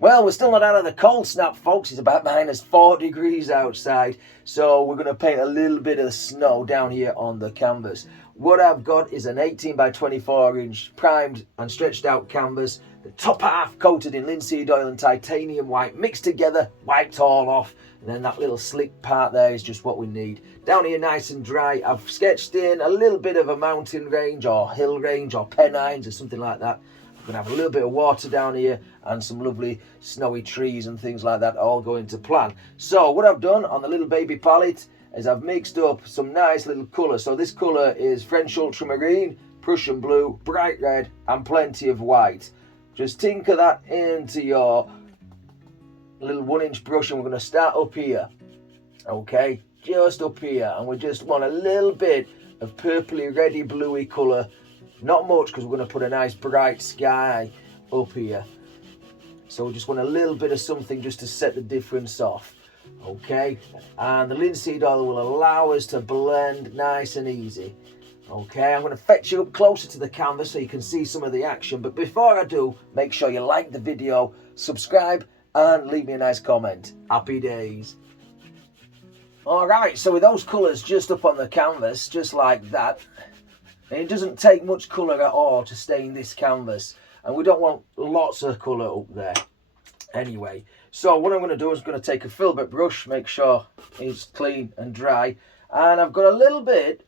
Well, we're still not out of the cold snap, folks. It's about -4 degrees outside. So we're going to paint a little bit of the snow down here on the canvas. What I've got is an 18 by 24 inch primed and stretched out canvas. The top half coated in linseed oil and titanium white, mixed together, wiped all off. And then that little slick part there is just what we need. Down here nice and dry. I've sketched in a little bit of a mountain range or hill range or Pennines or something like that. I'm going to have a little bit of water down here and some lovely snowy trees and things like that all going to plan. So what I've done on the little baby palette is I've mixed up some nice little colours. So this colour is French ultramarine, Prussian blue, bright red and plenty of white. Just tinker that into your little 1-inch brush and we're going to start up here. Okay, just up here, and we just want a little bit of purpley reddy bluey colour. Not much, because we're going to put a nice bright sky up here. So we just want a little bit of something just to set the difference off. Okay, and the linseed oil will allow us to blend nice and easy. Okay, I'm going to fetch you up closer to the canvas so you can see some of the action. But before I do, make sure you like the video, subscribe and leave me a nice comment. Happy days. Alright, so with those colours just up on the canvas, just like that. And it doesn't take much colour at all to stain this canvas. And we don't want lots of colour up there. Anyway, so what I'm going to do is going to take a filbert brush, make sure it's clean and dry. And I've got a little bit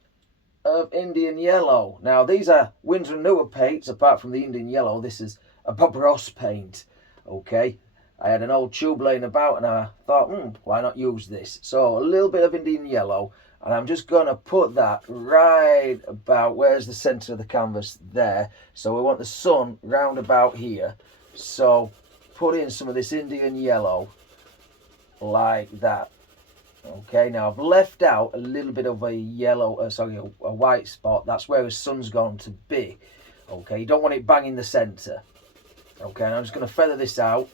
of Indian yellow. Now these are Winsor & Newar paints, apart from the Indian yellow. This is a Bob Ross paint. Okay, I had an old tube laying about and I thought, why not use this? So a little bit of Indian yellow. And I'm just going to put that right about, where's the centre of the canvas? There. So we want the sun round about here. So put in some of this Indian yellow like that. Okay, now I've left out a little bit of a yellow, a white spot. That's where the sun's going to be. Okay, you don't want it banging the centre. Okay, and I'm just going to feather this out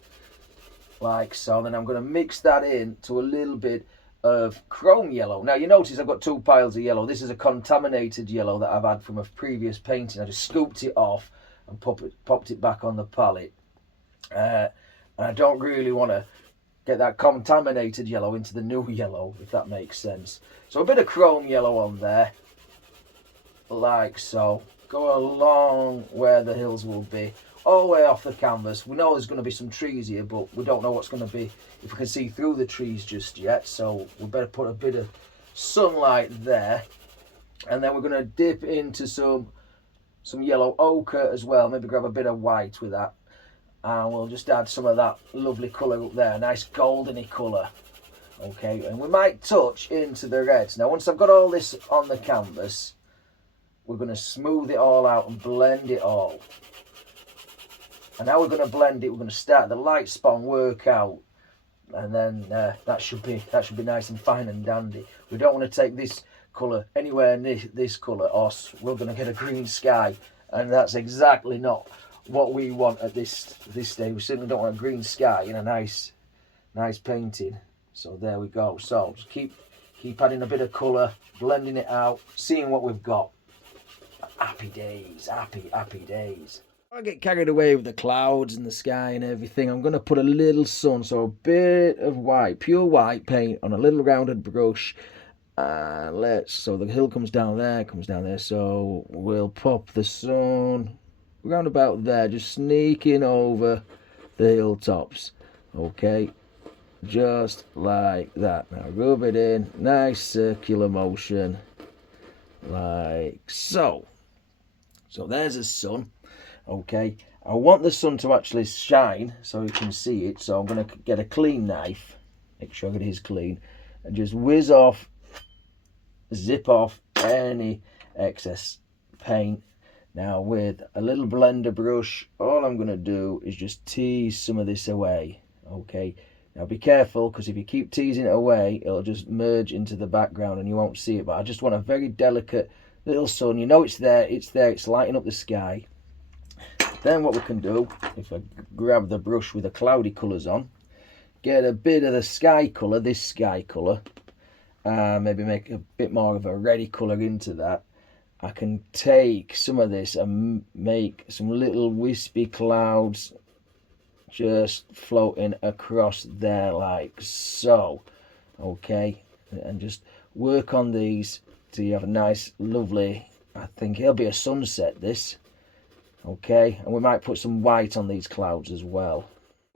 like so. Then I'm going to mix that in to a little bit of chrome yellow. Now you notice I've got 2 piles of yellow. This is a contaminated yellow that I've had from a previous painting. I just scooped it off and popped it back on the palette. And I don't really want to get that contaminated yellow into the new yellow, if that makes sense. So a bit of chrome yellow on there, like so. Go along where the hills will be, all the way off the canvas. We know there's going to be some trees here, but we don't know what's going to be, if we can see through the trees just yet. So we better put a bit of sunlight there. And then we're going to dip into some yellow ochre as well. Maybe grab a bit of white with that. And we'll just add some of that lovely colour up there, a nice goldeny colour. Okay, and we might touch into the reds. Now once I've got all this on the canvas, we're going to smooth it all out and blend it all. And now we're going to blend it, we're going to start the light spot and work out. And then that should be nice and fine and dandy. We don't want to take this colour anywhere near this colour, or we're going to get a green sky. And that's exactly not what we want at this stage. We certainly don't want a green sky in a nice painting. So there we go. So just keep adding a bit of colour, blending it out, seeing what we've got. Happy days, happy days. I get carried away with the clouds and the sky and everything. I'm going to put a little sun, so a bit of white, pure white paint on a little rounded brush. So the hill comes down there, so we'll pop the sun round about there, just sneaking over the hilltops. Okay, just like that. Now rub it in, nice circular motion, like so. So there's the sun. Okay, I want the sun to actually shine so you can see it. So I'm going to get a clean knife, make sure it is clean, and just whiz off, zip off any excess paint. Now with a little blender brush, all I'm going to do is just tease some of this away. Okay, now be careful, because if you keep teasing it away, it'll just merge into the background and you won't see it. But I just want a very delicate little sun. You know it's there, it's lighting up the sky. Then what we can do, if I grab the brush with the cloudy colours on, get a bit of the sky colour, this sky colour, maybe make a bit more of a reddy colour into that. I can take some of this and make some little wispy clouds just floating across there like so. Okay, and just work on these till you have a nice, lovely, I think it'll be a sunset this. Okay, and we might put some white on these clouds as well.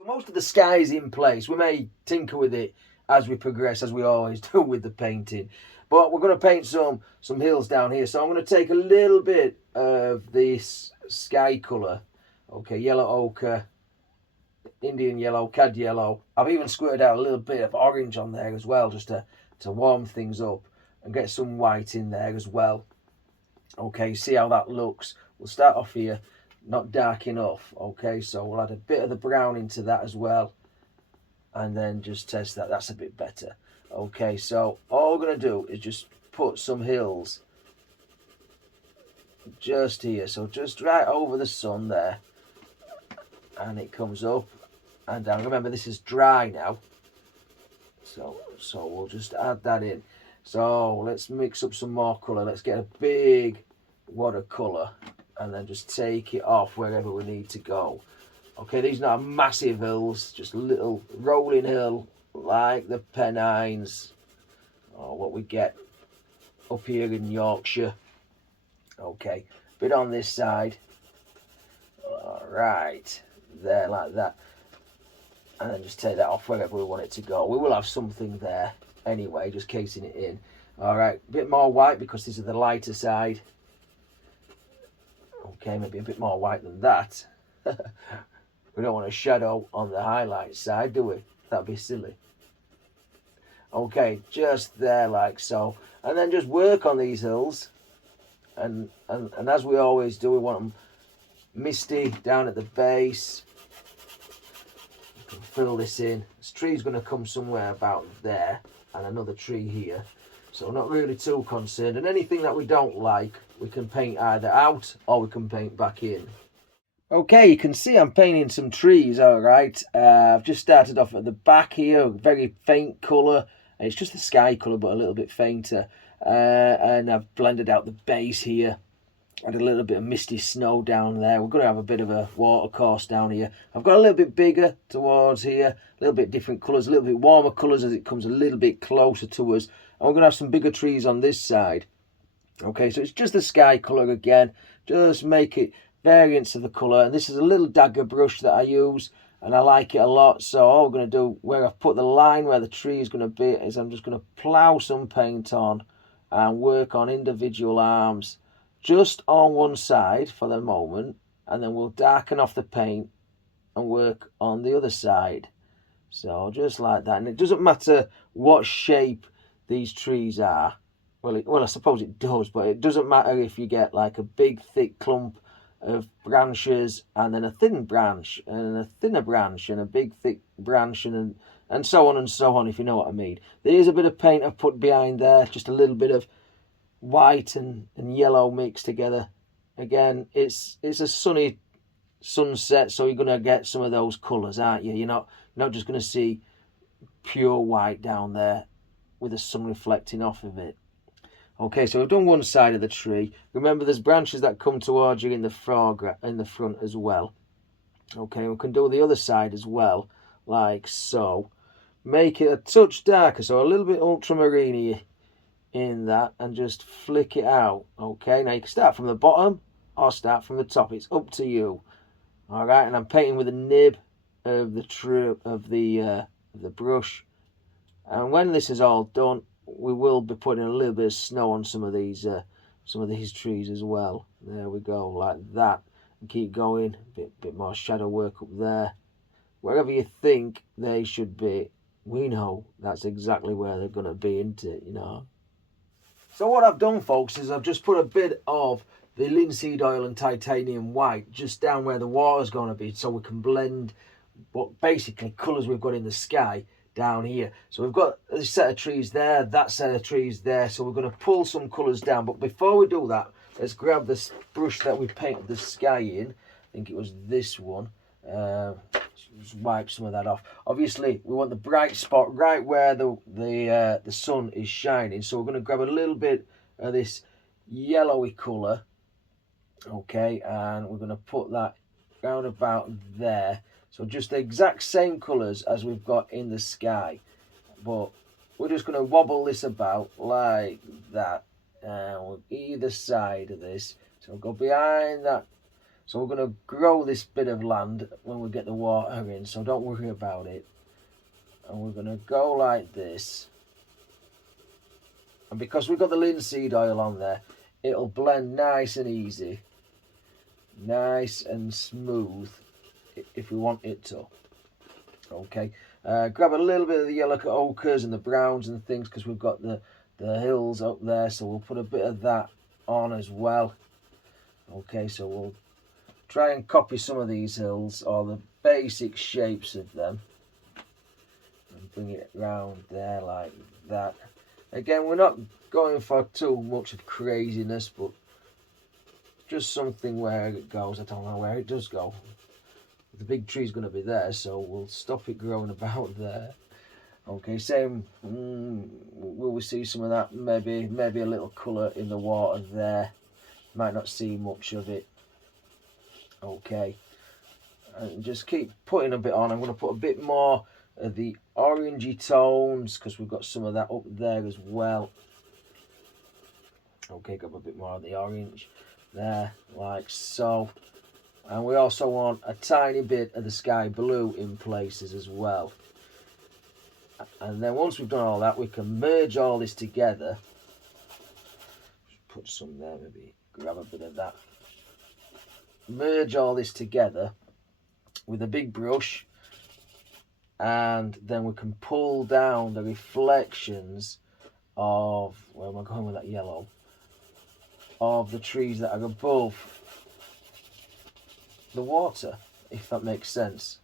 Most of the sky is in place. We may tinker with it as we progress, as we always do with the painting. But we're going to paint some hills down here. So I'm going to take a little bit of this sky colour. Okay, yellow ochre, Indian yellow, cad yellow. I've even squirted out a little bit of orange on there as well, just to warm things up, and get some white in there as well. Okay, see how that looks. We'll start off here, not dark enough. Okay, so we'll add a bit of the brown into that as well, and then just test that. That's a bit better. Okay, so all we're going to do is just put some hills just here, so just right over the sun there, and it comes up and down. Remember, this is dry now, so we'll just add that in. So let's mix up some more colour. Let's get a big watercolour and then just take it off wherever we need to go. Okay, these are not massive hills, just a little rolling hill like the Pennines, or what we get up here in Yorkshire. Okay, bit on this side. All right, there like that. And then just take that off wherever we want it to go. We will have something there anyway, just casing it in. All right, a bit more white because this is the lighter side. Okay, maybe a bit more white than that. We don't want a shadow on the highlight side, do we? That'd be silly. Okay, just there like so. And then just work on these hills. And as we always do, we want them misty down at the base. You can fill this in. This tree's going to come somewhere about there, and another tree here. So we're not really too concerned. And anything that we don't like, we can paint either out or we can paint back in. Okay, you can see I'm painting some trees, all right. I've just started off at the back here, very faint colour. It's just the sky colour, but a little bit fainter. And I've blended out the base here. Had a little bit of misty snow down there. We're going to have a bit of a water course down here. I've got a little bit bigger towards here, a little bit different colours, a little bit warmer colours as it comes a little bit closer to us. And we're going to have some bigger trees on this side. Okay, so it's just the sky colour again. Just make it variants of the colour. And this is a little dagger brush that I use, and I like it a lot. So all we're going to do, where I've put the line where the tree is going to be, is I'm just going to plough some paint on and work on individual arms just on one side for the moment, and then we'll darken off the paint and work on the other side. So just like that. And it doesn't matter what shape these trees are. Well, I suppose it does, but it doesn't matter if you get like a big thick clump of branches and then a thin branch and a thinner branch and a big thick branch and so on, if you know what I mean. There's a bit of paint I've put behind there, just a little bit of white and yellow mixed together. Again, it's a sunny sunset, so you're going to get some of those colours, aren't you? You're not just going to see pure white down there with the sun reflecting off of it. Okay, so we've done one side of the tree. Remember, there's branches that come towards you in the front as well. Okay, we can do the other side as well, like so. Make it a touch darker, so a little bit ultramarine in that, and just flick it out. Okay, now you can start from the bottom or start from the top. It's up to you. All right, and I'm painting with a nib of the brush. And when this is all done, we will be putting a little bit of snow on some of these trees as well. There we go, like that. And keep going. Bit more shadow work up there. Wherever you think they should be, we know that's exactly where they're going to be, isn't it? You know. So what I've done, folks, is I've just put a bit of the linseed oil and titanium white just down where the water's going to be, so we can blend what basically colours we've got in the sky down here. So we've got a set of trees there, that set of trees there, so we're going to pull some colours down. But before we do that, let's grab this brush that we painted the sky in. I think it was this one. Just wipe some of that off. Obviously, we want the bright spot right where the sun is shining. So we're going to grab a little bit of this yellowy colour. Okay, and we're going to put that round about there. So just the exact same colours as we've got in the sky. But we're just going to wobble this about like that. And either side of this. So we'll go behind that. So we're going to grow this bit of land when we get the water in. So don't worry about it. And we're going to go like this. And because we've got the linseed oil on there, it'll blend nice and easy. Nice and smooth if we want it to. Okay. Grab a little bit of the yellow ochres and the browns and things because we've got the hills up there. So we'll put a bit of that on as well. Okay, so we'll try and copy some of these hills or the basic shapes of them. And bring it round there like that. Again, we're not going for too much of craziness, but just something where it goes. I don't know where it does go. The big tree's going to be there, so we'll stop it growing about there. Okay, same. Will we see some of that? Maybe a little colour in the water there. Might not see much of it. Okay, and just keep putting a bit on. I'm going to put a bit more of the orangey tones because we've got some of that up there as well. Okay, got a bit more of the orange there, like so. And we also want a tiny bit of the sky blue in places as well. And then once we've done all that, we can merge all this together. Just put some there, maybe grab a bit of that. Merge all this together with a big brush. And then we can pull down the reflections of, where am I going with that yellow? Of the trees that are above the water, if that makes sense.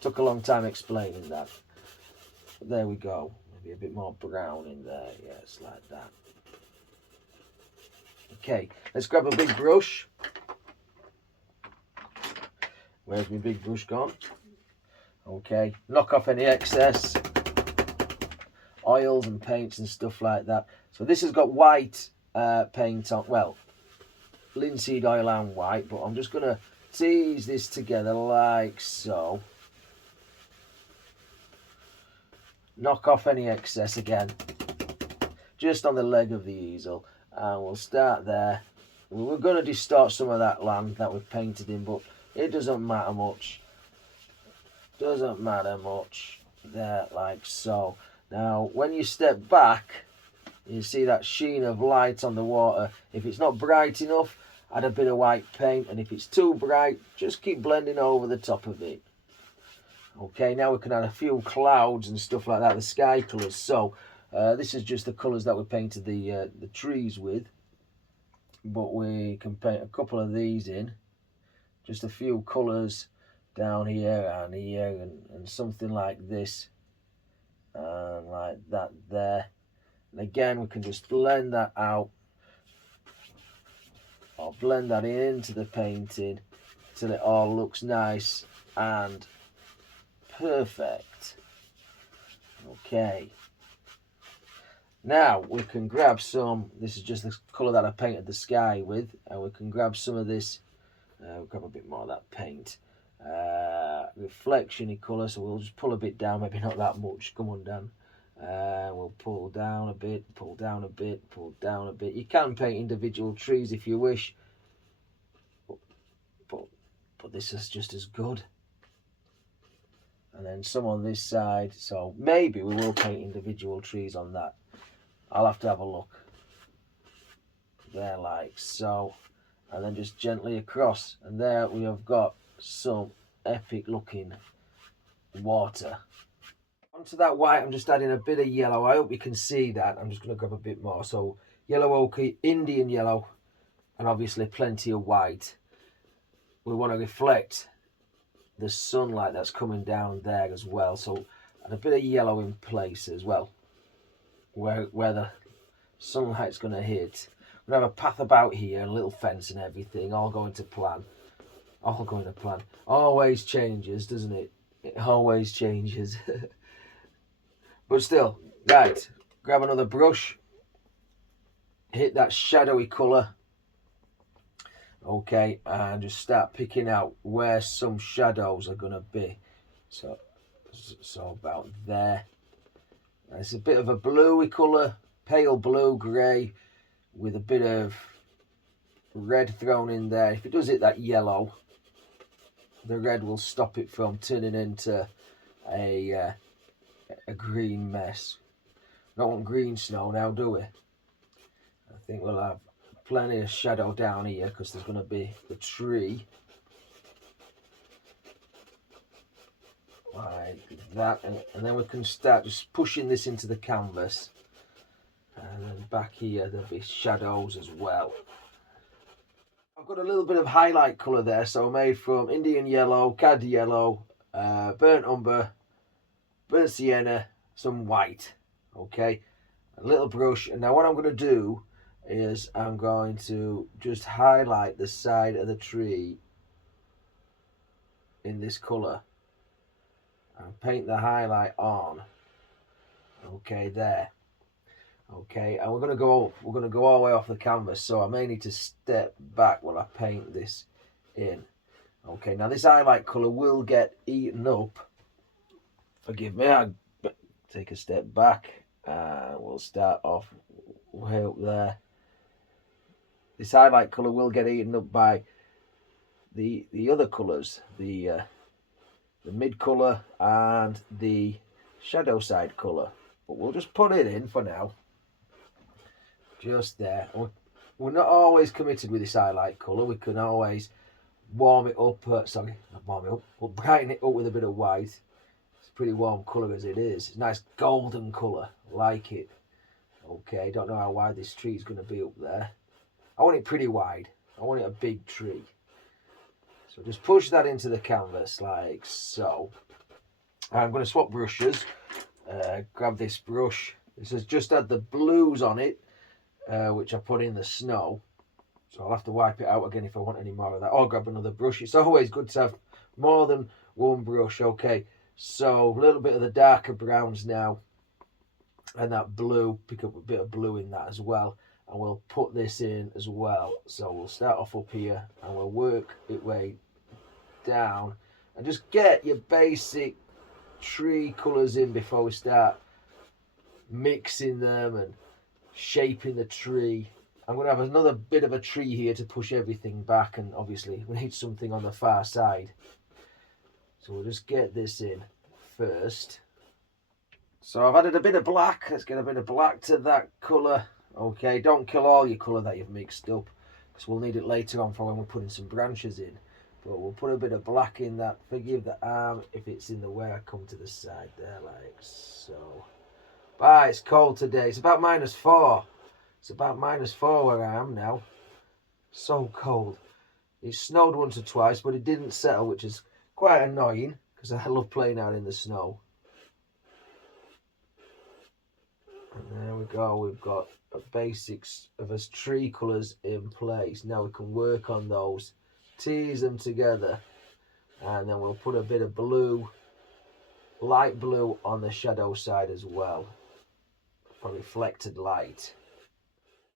Took a long time explaining that. But there we go. Maybe a bit more brown in there. Yes, like that. Okay, let's grab a big brush. Where's my big brush gone? Okay, knock off any excess oils and paints and stuff like that. So this has got white paint on, well, linseed oil and white, but I'm just going to tease this together like so. Knock off any excess again, just on the leg of the easel, and we'll start there. We're going to distort some of that land that we've painted in, but it doesn't matter much. Doesn't matter much. There, like so. Now, when you step back, you see that sheen of light on the water. If it's not bright enough, add a bit of white paint, and if it's too bright, just keep blending over the top of it. Okay, now we can add a few clouds and stuff like that, the sky colours. So this is just the colours that we painted the trees with, but we can paint a couple of these in, just a few colours down here and here, and something like this, and like that there. And again, we can just blend that out, or blend that into the painting till it all looks nice and perfect. Okay, now we can grab some, this is just the colour that I painted the sky with, and we can grab some of this, we'll grab a bit more of that paint, reflection-y colour, so we'll just pull a bit down, maybe not that much, come on Dan. We'll pull down a bit, pull down a bit, pull down a bit. You can paint individual trees if you wish, but this is just as good. And then some on this side, so maybe we will paint individual trees on that. I'll have to have a look. There, like so. And then just gently across, and there we have got some epic looking water. Onto that white, I'm just adding a bit of yellow. I hope you can see that. I'm just going to grab a bit more. So yellow ochre, Indian yellow, and obviously plenty of white. We want to reflect the sunlight that's coming down there as well. So add a bit of yellow in place as well, where the sunlight's going to hit. We're going to have a path about here, a little fence and everything, all going to plan. All going to plan. Always changes, doesn't it? It always changes. But still, right, grab another brush, hit that shadowy colour, Okay, and just start picking out where some shadows are going to be. So about there. And it's a bit of a bluey colour, pale blue, grey, with a bit of red thrown in there. If it does hit that yellow, the red will stop it from turning into a green mess. Don't want green snow now, do we? I think we'll have plenty of shadow down here because there's going to be the tree like that, and then we can start just pushing this into the canvas, and then back here there'll be shadows as well. I've got a little bit of highlight colour there, so made from Indian yellow, cad yellow, burnt umber, burnt sienna, some white. Okay, a little brush, and now what I'm going to do is I'm going to just highlight the side of the tree in this colour and paint the highlight on. Okay, there. Okay, and we're going to go all the way off the canvas, so I may need to step back while I paint this in. Okay, now this highlight colour will get eaten up. Forgive me, I'll take a step back and we'll start off way up there. This highlight colour will get eaten up by the other colours, the mid colour and the shadow side colour. But we'll just put it in for now. Just there. We're not always committed with this highlight colour. We can always warm it up. Sorry, not warm it up. We'll brighten it up with a bit of white. It's a pretty warm colour as it is. It's a nice golden colour. Like it. Okay, don't know how wide this tree is going to be up there. I want it pretty wide. I want it a big tree. So just push that into the canvas like so. I'm going to swap brushes. Grab this brush. This has just had the blues on it, which I put in the snow. So I'll have to wipe it out again if I want any more of that. Or grab another brush. It's always good to have more than one brush. Okay, so a little bit of the darker browns now. And that blue, pick up a bit of blue in that as well. And we'll put this in as well. So we'll start off up here and we'll work it way down. And just get your basic tree colours in before we start mixing them and shaping the tree. I'm going to have another bit of a tree here to push everything back, and obviously we need something on the far side. So we'll just get this in first. So I've added a bit of black. Let's get a bit of black to that colour. Okay, don't kill all your colour that you've mixed up, because we'll need it later on for when we're putting some branches in. But we'll put a bit of black in that. Forgive the arm if it's in the way I come to the side there, like so. But it's cold today. It's about -4. It's about -4 where I am now. So cold. It snowed once or twice, but it didn't settle, which is quite annoying, because I love playing out in the snow. And there we go. We've got the basics of us tree colours in place. Now we can work on those, tease them together, and then we'll put a bit of blue, light blue on the shadow side as well, for reflected light.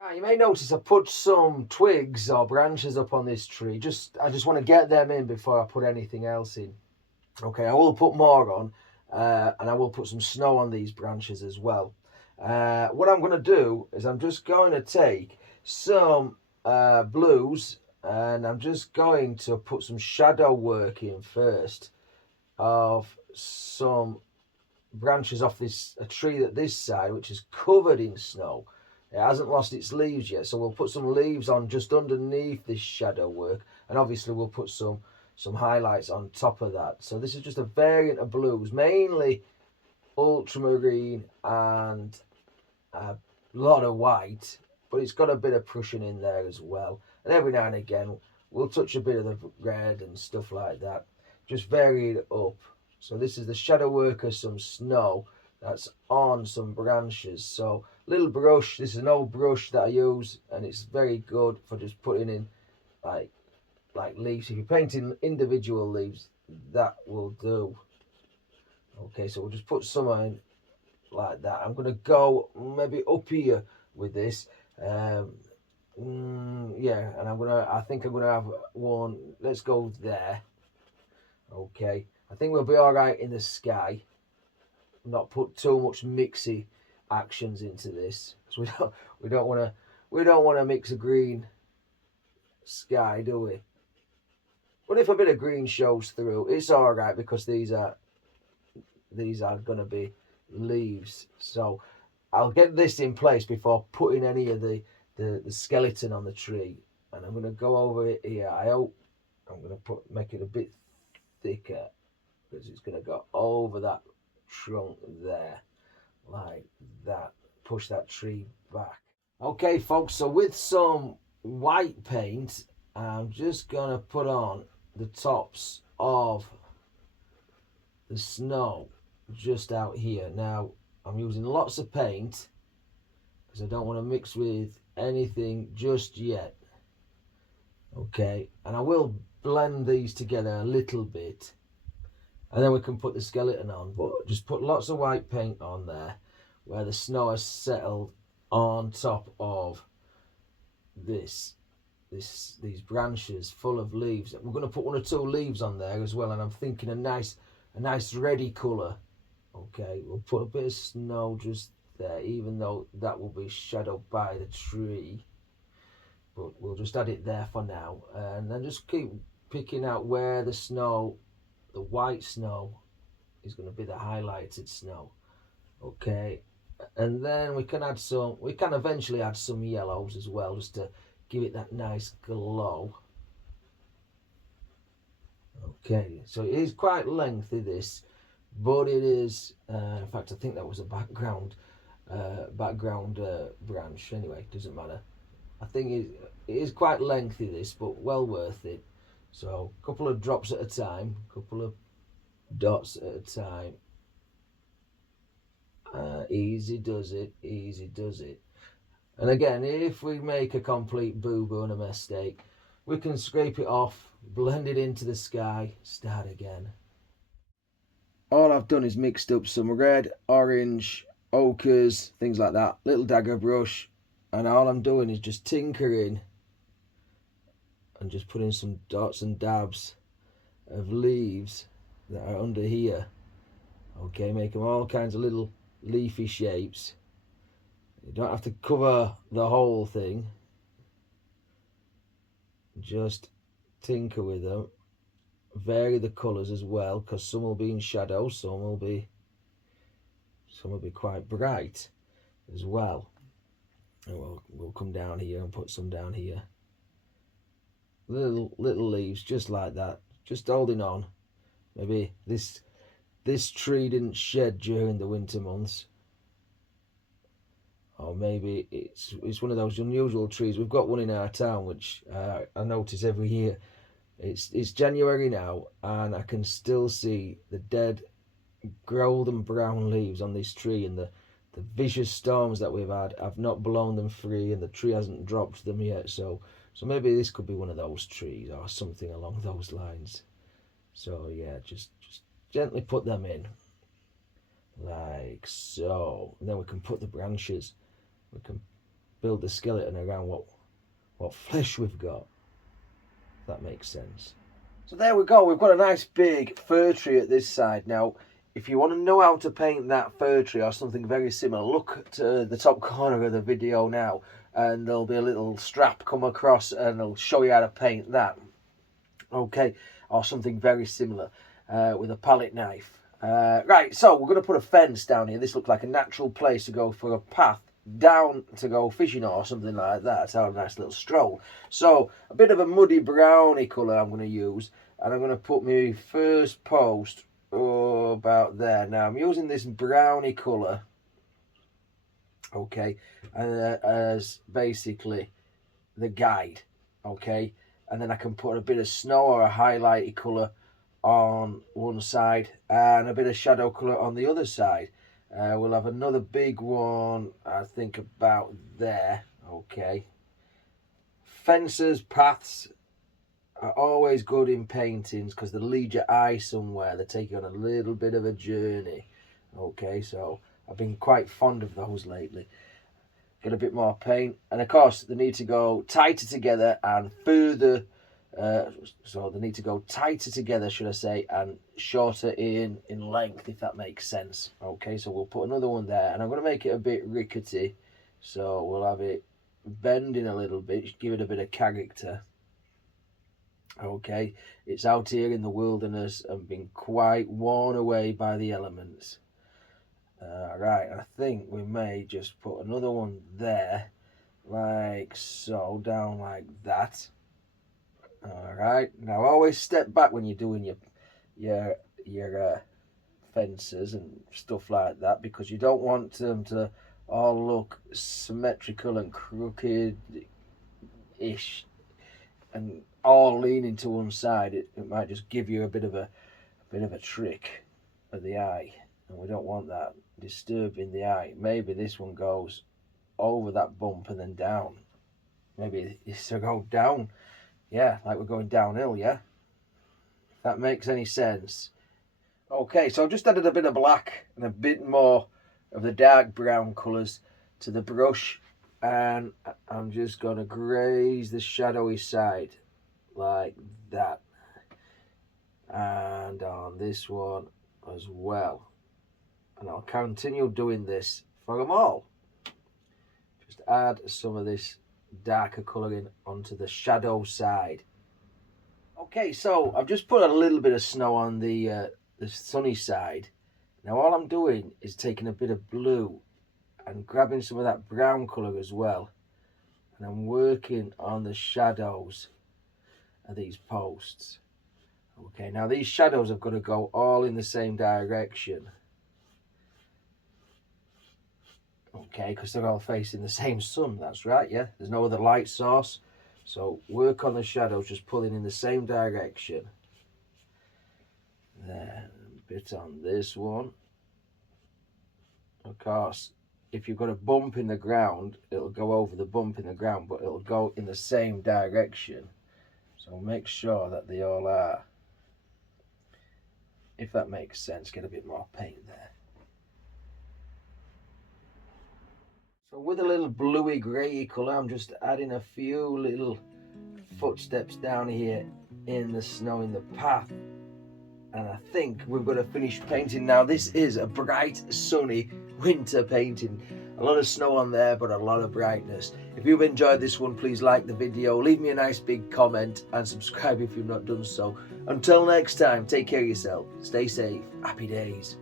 Now, you may notice I put some twigs or branches up on this tree. I just want to get them in before I put anything else in. Okay, I will put more on, and I will put some snow on these branches as well. What I'm going to do is I'm just going to take some blues, and I'm just going to put some shadow work in first of some branches off a tree at this side, which is covered in snow. It hasn't lost its leaves yet, so we'll put some leaves on just underneath this shadow work, and obviously we'll put some highlights on top of that. So this is just a variant of blues, mainly ultramarine and a lot of white, but it's got a bit of Prussian in there as well. And every now and again we'll touch a bit of the red and stuff like that, just vary it up. So this is the shadow work of some snow that's on some branches. So little brush, this is an old brush that I use, and it's very good for just putting in like leaves. If you're painting individual leaves, that will do. Okay, so we'll just put some in like that. I'm going to go maybe up here with this, Yeah, and I think I'm gonna have one. Let's go there. Okay, I think we'll be all right in the sky. Not put too much mixy actions into this, because we don't want to mix a green sky, do we? But if a bit of green shows through, it's all right, because these are gonna be leaves. So I'll get this in place before putting any of the skeleton on the tree. And I'm gonna go over it here. I hope I'm gonna make it a bit thicker, because it's gonna go over that trunk there, like that. Push that tree back. Okay, folks, so with some white paint, I'm just gonna put on the tops of the snow just out here. Now, I'm using lots of paint because I don't want to mix with anything just yet. Okay, and I will blend these together a little bit, and then we can put the skeleton on. But just put lots of white paint on there where the snow has settled on top of these branches full of leaves. We're going to put 1 or 2 leaves on there as well, and I'm thinking a nice reddy colour. Okay, we'll put a bit of snow just there, even though that will be shadowed by the tree, but we'll just add it there for now, and then just keep picking out where the snow, the white snow, is going to be the highlighted snow. Okay, and then we can eventually add some yellows as well, just to give it that nice glow. Okay, so it is quite lengthy, this, but it is, in fact, I think that was a background branch. Anyway, doesn't matter. I think it is quite lengthy, this, but well worth it. So a couple of drops at a time, a couple of dots at a time. Easy does it, easy does it. And again, if we make a complete boo-boo and a mistake, we can scrape it off, blend it into the sky, start again. All I've done is mixed up some red, orange, ochres, things like that, little dagger brush, and all I'm doing is just tinkering and just putting some dots and dabs of leaves that are under here. Okay, make them all kinds of little leafy shapes. You don't have to cover the whole thing, just tinker with them. Vary the colours as well, because some will be in shadow, some will be quite bright as well. And we'll come down here and put some down here. Little leaves just like that, just holding on. Maybe this tree didn't shed during the winter months, or maybe it's one of those unusual trees. We've got one in our town which I notice every year. It's January now, and I can still see the dead golden brown leaves on this tree, and the vicious storms that we've had have not blown them free, and the tree hasn't dropped them yet. So maybe this could be one of those trees or something along those lines. So yeah, just gently put them in like so, and then we can put the branches. We can build the skeleton around what flesh we've got. That makes sense. So there we go, we've got a nice big fir tree at this side. Now, if you want to know how to paint that fir tree or something very similar, look to the top corner of the video now, and there'll be a little strap come across and it'll show you how to paint that. Okay, or something very similar with a palette knife. Right, so we're going to put a fence down here. This looks like a natural place to go for a path down to go fishing or something like that. Have a nice little stroll. So a bit of a muddy browny colour I'm going to use, and I'm going to put my first post about there. Now I'm using this browny colour, okay, as basically the guide, okay, and then I can put a bit of snow or a highlighty colour on one side and a bit of shadow colour on the other side. We'll have another big one, I think, about there. Okay. Fences, paths are always good in paintings because they lead your eye somewhere. They take you on a little bit of a journey. Okay, so I've been quite fond of those lately. get a bit more paint. And of course, they need to go tighter together and further. So they need to go tighter together, should I say, and shorter in length, if that makes sense. Okay, so we'll put another one there, and I'm going to make it a bit rickety. So we'll have it bending a little bit, give it a bit of character. Okay, it's out here in the wilderness and been quite worn away by the elements. Right, I think we may just put another one there, like so, down like that. Alright, now always step back when you're doing your fences and stuff like that, because you don't want them to all look symmetrical and crooked-ish and all leaning to one side. It might just give you a bit of a trick of the eye, and we don't want that disturbing the eye. Maybe this one goes over that bump and then down. Maybe it's to go down. Yeah, like we're going downhill, yeah? If that makes any sense. Okay, so I've just added a bit of black and a bit more of the dark brown colours to the brush, and I'm just going to graze the shadowy side like that. And on this one as well. And I'll continue doing this for them all. Just add some of this darker colouring onto the shadow side. Okay, so I've just put a little bit of snow on the sunny side. Now all I'm doing is taking a bit of blue and grabbing some of that brown colour as well, and I'm working on the shadows of these posts. Okay, now these shadows have got to go all in the same direction. Okay, because they're all facing the same sun, that's right, yeah. There's no other light source. So work on the shadows, just pulling in the same direction. Then a bit on this one. Of course, if you've got a bump in the ground, it'll go over the bump in the ground, but it'll go in the same direction. So make sure that they all are. If that makes sense, get a bit more paint there. So with a little bluey grey colour, I'm just adding a few little footsteps down here in the snow in the path. And I think we've got to finish painting now. This is a bright, sunny winter painting. A lot of snow on there, but a lot of brightness. If you've enjoyed this one, please like the video, leave me a nice big comment, and subscribe if you've not done so. Until next time, take care of yourself, stay safe, happy days.